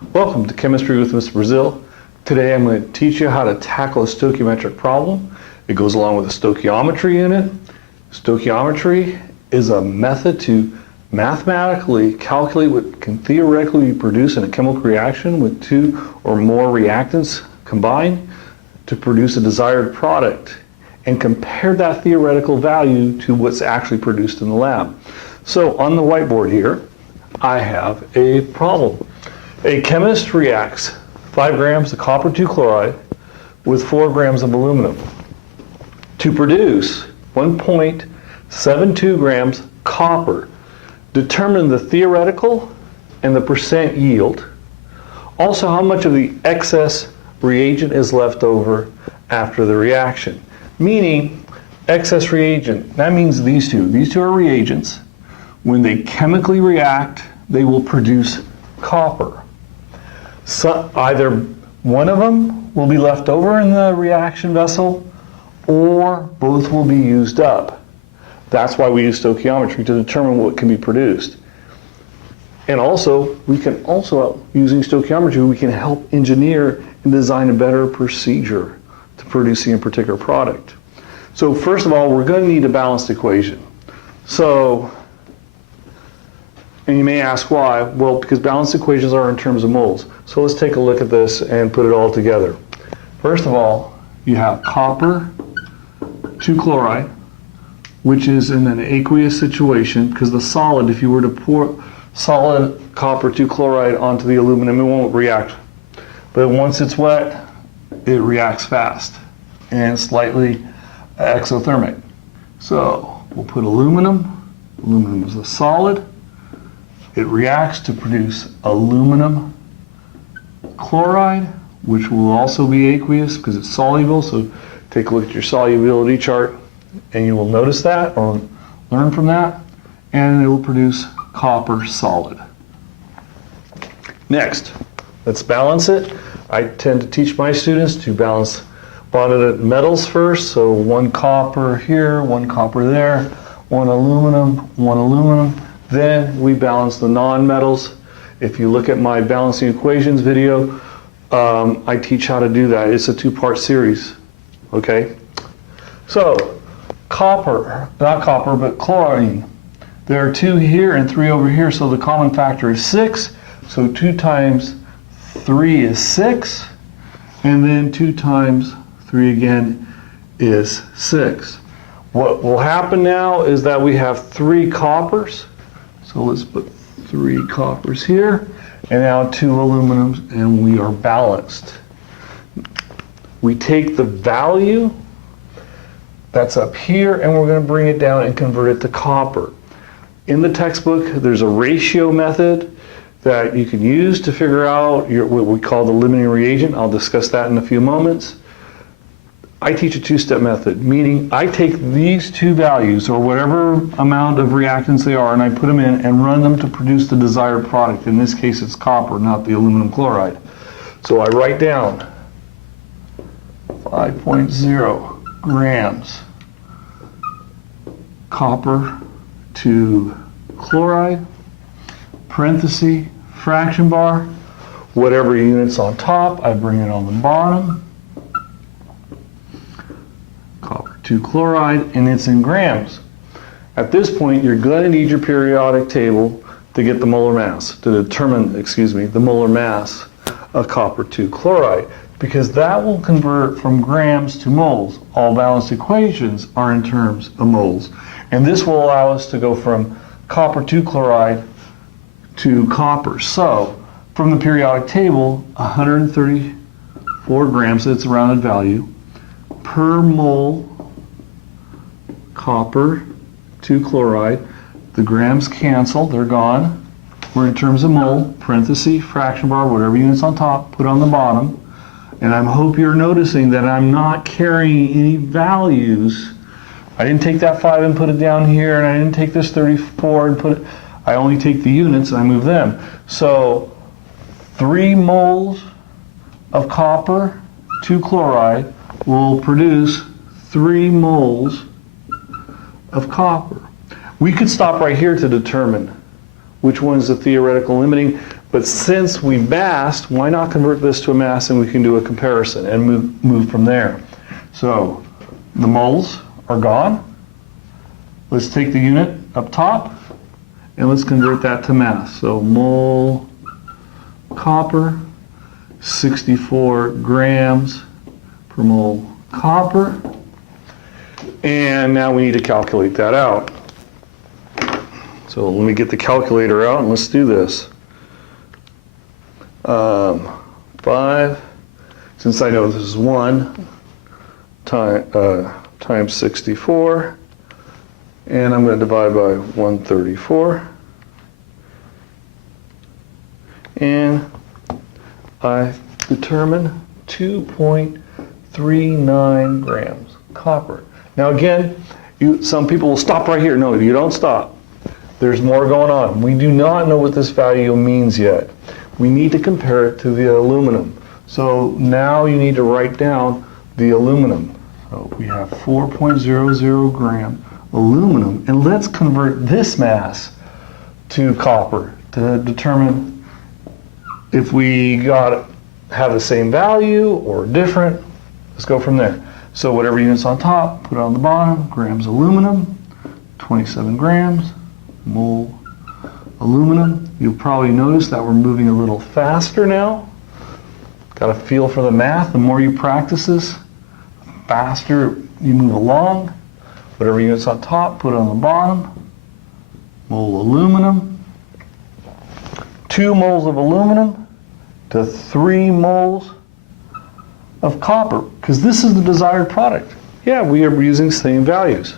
Welcome to Chemistry with Mr. Brazil. Today I'm going to teach you how to tackle a stoichiometric problem. It goes along with a stoichiometry in it. Stoichiometry is a method to mathematically calculate what can theoretically be produced in a chemical reaction with two or more reactants combined to produce a desired product and compare that theoretical value to what's actually produced in the lab. So on the whiteboard here, I have a problem. A chemist reacts 5 grams of copper 2 chloride with 4 grams of aluminum to produce 1.72 grams copper. Determine the theoretical and the percent yield. Also, how much of the excess reagent is left over after the reaction. Meaning, excess reagent, that means these two. These two are reagents. When they chemically react, they will produce copper. So either one of them will be left over in the reaction vessel, or both will be used up. That's why we use stoichiometry to determine what can be produced. And also, using stoichiometry, we can help engineer and design a better procedure to producing a particular product. So first of all, we're going to need a balanced equation. And you may ask why. Well, because balanced equations are in terms of moles. So let's take a look at this and put it all together. First of all, you have copper 2 chloride, which is in an aqueous situation, because the solid, if you were to pour solid copper 2 chloride onto the aluminum, it won't react. But once it's wet, it reacts fast and slightly exothermic. So we'll put aluminum. Aluminum is a solid. It reacts to produce aluminum chloride, which will also be aqueous because it's soluble. So take a look at your solubility chart and you will notice that or learn from that, and it will produce copper solid. Next, let's balance it. I tend to teach my students to balance bonded metals first. So 1 copper here, 1 copper there, 1 aluminum, 1 aluminum. Then we balance the non-metals. If you look at my balancing equations video, I teach how to do that. It's a 2-part series, okay? So, copper, not copper, but chlorine. There are 2 here and 3 over here, so the common factor is 6. So 2 times 3 is 6, and then 2 times 3 again is 6. What will happen now is that we have 3 coppers. So let's put 3 coppers here, and now 2 aluminums, and we are balanced. We take the value that's up here, and we're going to bring it down and convert it to copper. In the textbook, there's a ratio method that you can use to figure out what we call the limiting reagent. I'll discuss that in a few moments. I teach a 2-step method, meaning I take these 2 values, or whatever amount of reactants they are, and I put them in and run them to produce the desired product. In this case, it's copper, not the aluminum chloride. So I write down 5.0 grams copper 2 chloride, parenthesis, fraction bar, whatever unit's on top, I bring it on the bottom. Copper 2 chloride, and it's in grams. At this point, you're going to need your periodic table to get the molar mass, to determine, the molar mass of copper 2 chloride, because that will convert from grams to moles. All balanced equations are in terms of moles. And this will allow us to go from copper 2 chloride to copper. So, from the periodic table, 134 grams, that's a rounded value, per mole copper 2 chloride. The grams cancel, they're gone. We're in terms of mole, parenthesis, fraction bar, whatever unit's on top, put on the bottom. And I hope you're noticing that I'm not carrying any values. I didn't take that 5 and put it down here, and I didn't take this 34 and put it, I only take the units and I move them. So 3 moles of copper 2 chloride will produce 3 moles of copper. We could stop right here to determine which one is the theoretical limiting, But since we massed, why not convert this to a mass and we can do a comparison and move from there. So the moles are gone. Let's take the unit up top and let's convert that to mass. So mole copper, 64 grams per mole copper. And now we need to calculate that out. So let me get the calculator out and let's do this. 5, since I know this is 1 times 64, and I'm going to divide by 134, and I determine 2.39 grams copper. Now again, some people will stop right here. No, you don't stop. There's more going on. We do not know what this value means yet. We need to compare it to the aluminum. So now you need to write down the aluminum. So we have 4.00 gram aluminum, and let's convert this mass to copper to determine if we have the same value or different. Let's go from there. So whatever unit's on top, put it on the bottom. Grams aluminum, 27 grams, mole aluminum. You'll probably notice that we're moving a little faster now. Got a feel for the math. The more you practice this, faster you move along. Whatever unit's on top, put it on the bottom. Mole aluminum. 2 moles of aluminum to 3 moles of copper, because this is the desired product. Yeah, we are using the same values.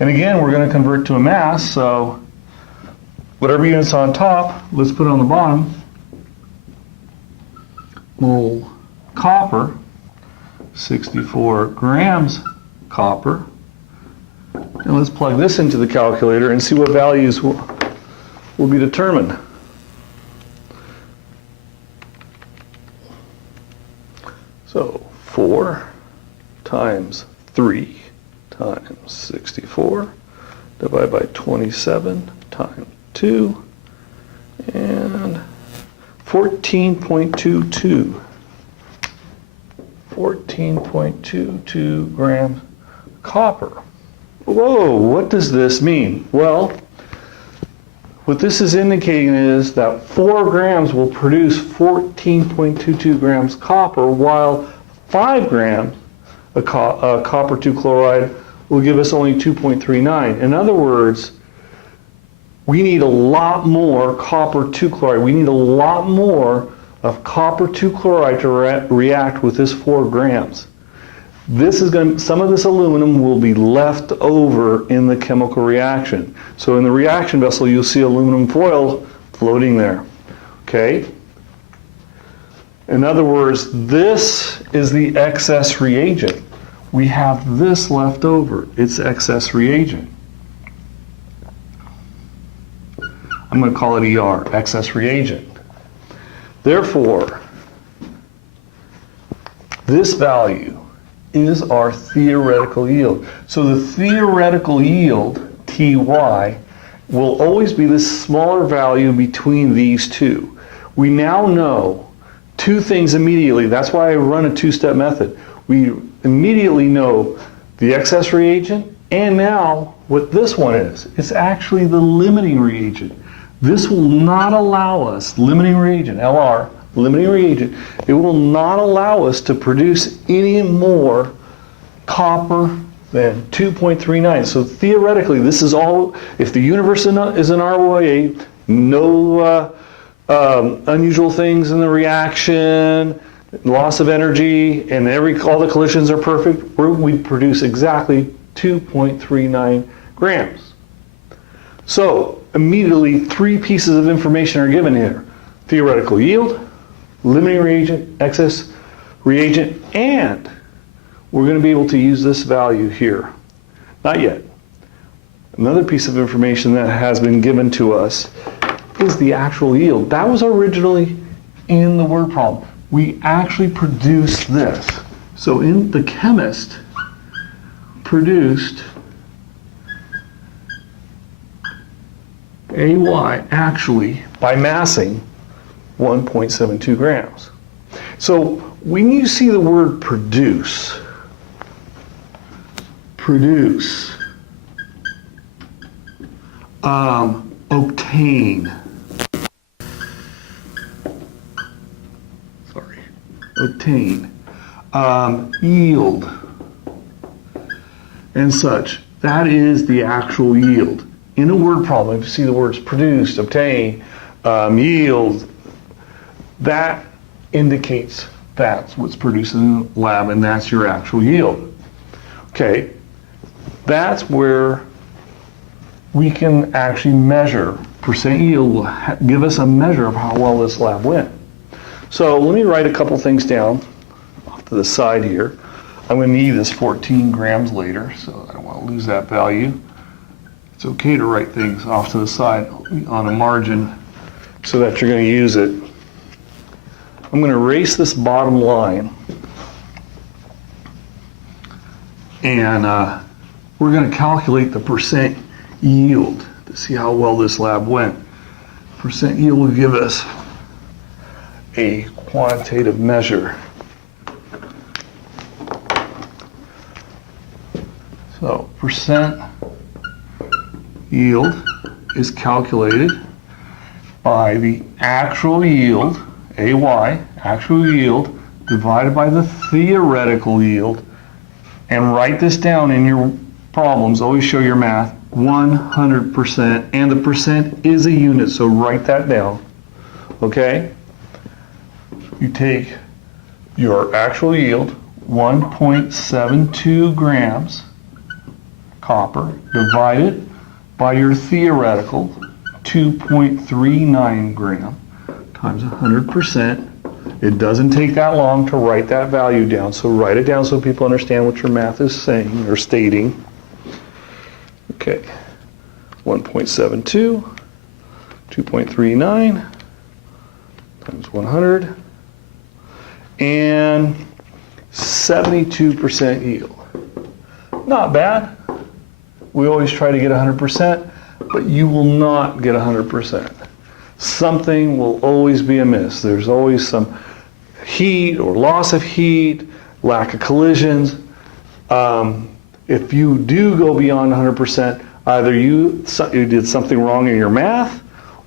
And again, we're going to convert to a mass, so whatever unit's on top, let's put it on the bottom. Mole copper, 64 grams copper. And let's plug this into the calculator and see what values will be determined. So 4 times 3 times 64 divided by 27 times 2 and 14.22. 14.22 grams copper. Whoa, what does this mean? Well, what this is indicating is that 4 grams will produce 14.22 grams copper, while 5 grams of copper 2 chloride will give us only 2.39. In other words, we need a lot more copper 2 chloride. We need a lot more of copper 2 chloride to react with this 4 grams. Some of this aluminum will be left over in the chemical reaction. So in the reaction vessel, you'll see aluminum foil floating there. Okay? In other words, this is the excess reagent. We have this left over. It's excess reagent. I'm going to call it ER, excess reagent. Therefore, this value is our theoretical yield. So the theoretical yield, Ty, will always be this smaller value between these two. We now know 2 things immediately. That's why I run a 2-step method. We immediately know the excess reagent, and now what this one is. It's actually the limiting reagent. This will not allow us, limiting reagent, LR, limiting reagent, it will not allow us to produce any more copper than 2.39. So theoretically, this is all, if the universe is in our way, no unusual things in the reaction, loss of energy, and all the collisions are perfect, we produce exactly 2.39 grams. So immediately 3 pieces of information are given here. Theoretical yield, limiting reagent, excess reagent, and we're going to be able to use this value here. Not yet. Another piece of information that has been given to us is the actual yield. That was originally in the word problem. We actually produced this. So the chemist produced AY actually by massing 1.72 grams. So when you see the word produce, obtain, yield, and such, that is the actual yield. In a word problem, if you see the words produced, obtain, yield, that indicates that's what's produced in the lab, and that's your actual yield. Okay, that's where we can actually measure. Percent yield will give us a measure of how well this lab went. So let me write a couple things down off to the side here. I'm going to need this 14 grams later, so I don't want to lose that value. It's okay to write things off to the side on a margin so that you're going to use it. I'm going to erase this bottom line, and we're going to calculate the percent yield to see how well this lab went. Percent yield will give us a quantitative measure. So percent yield is calculated by the actual yield, AY, actual yield, divided by the theoretical yield, and write this down in your problems. Always show your math, 100%, and the percent is a unit, so write that down, okay? You take your actual yield, 1.72 grams copper, divided by your theoretical, 2.39 gram, times 100%. It doesn't take that long to write that value down, so write it down so people understand what your math is saying or stating. Okay, 1.72, 2.39 times 100, and 72% yield. Not bad. We always try to get 100%, but you will not get 100%. Something will always be amiss. There's always some heat or loss of heat, lack of collisions. If you do go beyond 100%, either you did something wrong in your math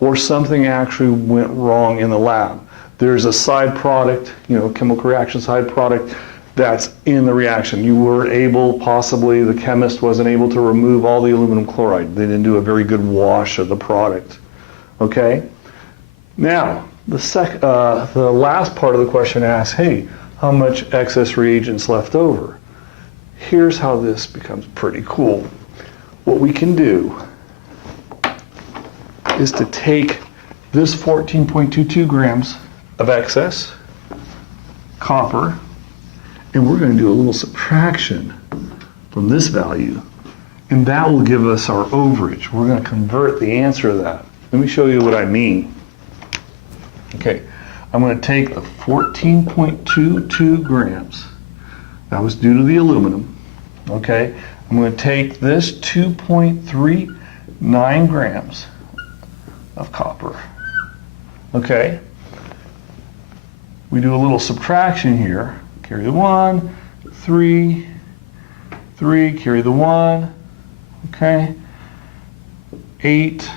or something actually went wrong in the lab. There's a side product, chemical reaction side product that's in the reaction. You weren't able, possibly the chemist wasn't able to remove all the aluminum chloride. They didn't do a very good wash of the product. Okay? Now, the last part of the question asks, hey, how much excess reagents left over? Here's how this becomes pretty cool. What we can do is to take this 14.22 grams of excess copper, and we're going to do a little subtraction from this value, and that will give us our overage. We're going to convert the answer to that. Let me show you what I mean. Okay, I'm going to take the 14.22 grams. That was due to the aluminum. Okay, I'm going to take this 2.39 grams of copper. Okay, we do a little subtraction here. Carry the 1, 3, 3, carry the 1, okay, 8,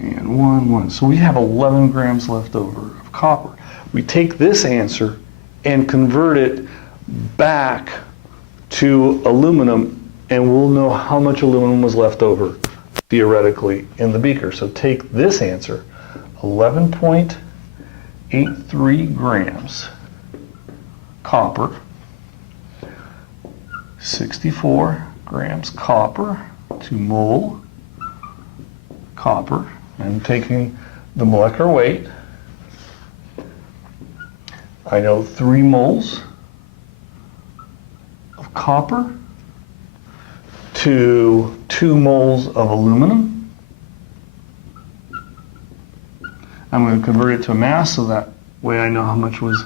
and 1, 1. So we have 11 grams left over of copper. We take this answer and convert it back to aluminum, and we'll know how much aluminum was left over theoretically in the beaker. So take this answer, 11.83 grams copper, 64 grams copper, 2 mole copper. I'm taking the molecular weight. I know 3 moles of copper to 2 moles of aluminum. I'm going to convert it to a mass so that way I know how much was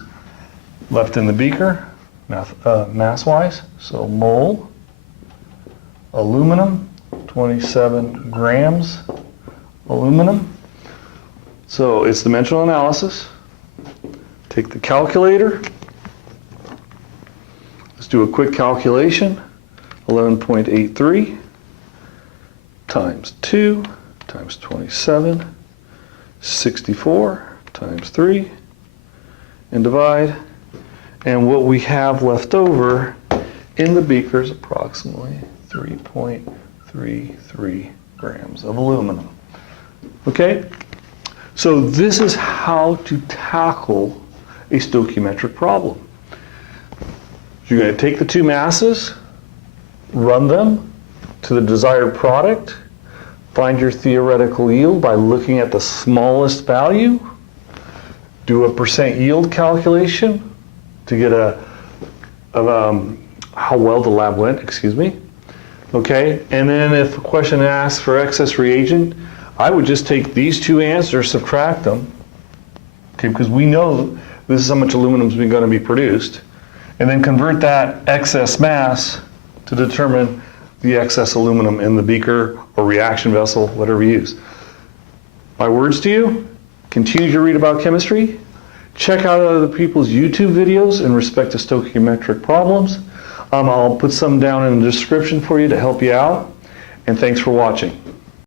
left in the beaker, mass-wise. So mole, aluminum, 27 grams aluminum. So it's dimensional analysis. Take the calculator. Let's do a quick calculation. 11.83 times 2 times 27, 64 times 3, and divide. And what we have left over in the beaker is approximately 3.33 grams of aluminum. Okay? So this is how to tackle a stoichiometric problem. You're going to take the two masses, run them to the desired product, find your theoretical yield by looking at the smallest value, do a percent yield calculation to get how well the lab went, excuse me. Okay, and then if a question asks for excess reagent, I would just take these two answers, subtract them, okay, because we know this is how much aluminum is going to be produced, and then convert that excess mass to determine the excess aluminum in the beaker or reaction vessel, whatever you use. My words to you, continue to read about chemistry, check out other people's YouTube videos in respect to stoichiometric problems. I'll put some down in the description for you to help you out, and thanks for watching.